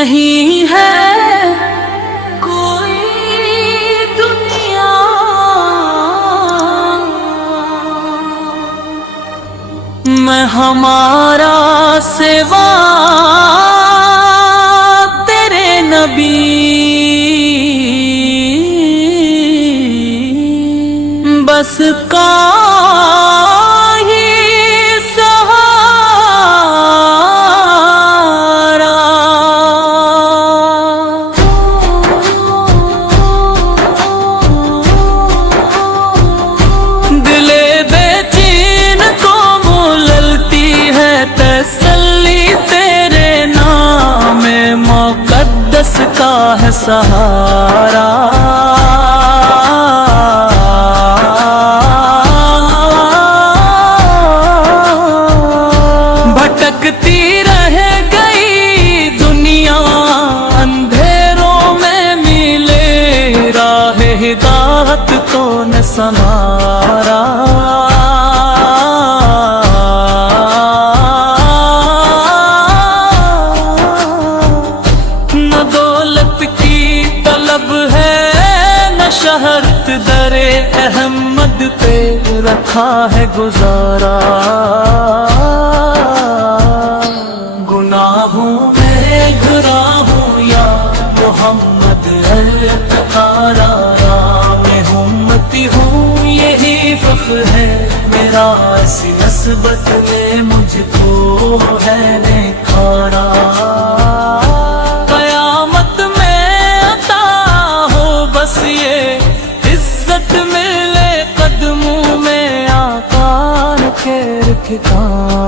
नहीं है कोई दुनिया में हमारा सिवा तेरे नबी, बस का का है सहारा। भटकती रह गई दुनिया अंधेरों में, मिले राह हिदायत को न समारा। शहरत दरे अहमद पे रखा है गुजारा। गुनाहों में घिरा हूँ या मोहम्मद अल्तकारा, मैं उम्मती हूँ यही फख्र है मेरा, इसी नस्बत ने मुझको है निखारा। कयामत में अता हो बस ये इज्जत मिले कदमों में आका के ठिकाना।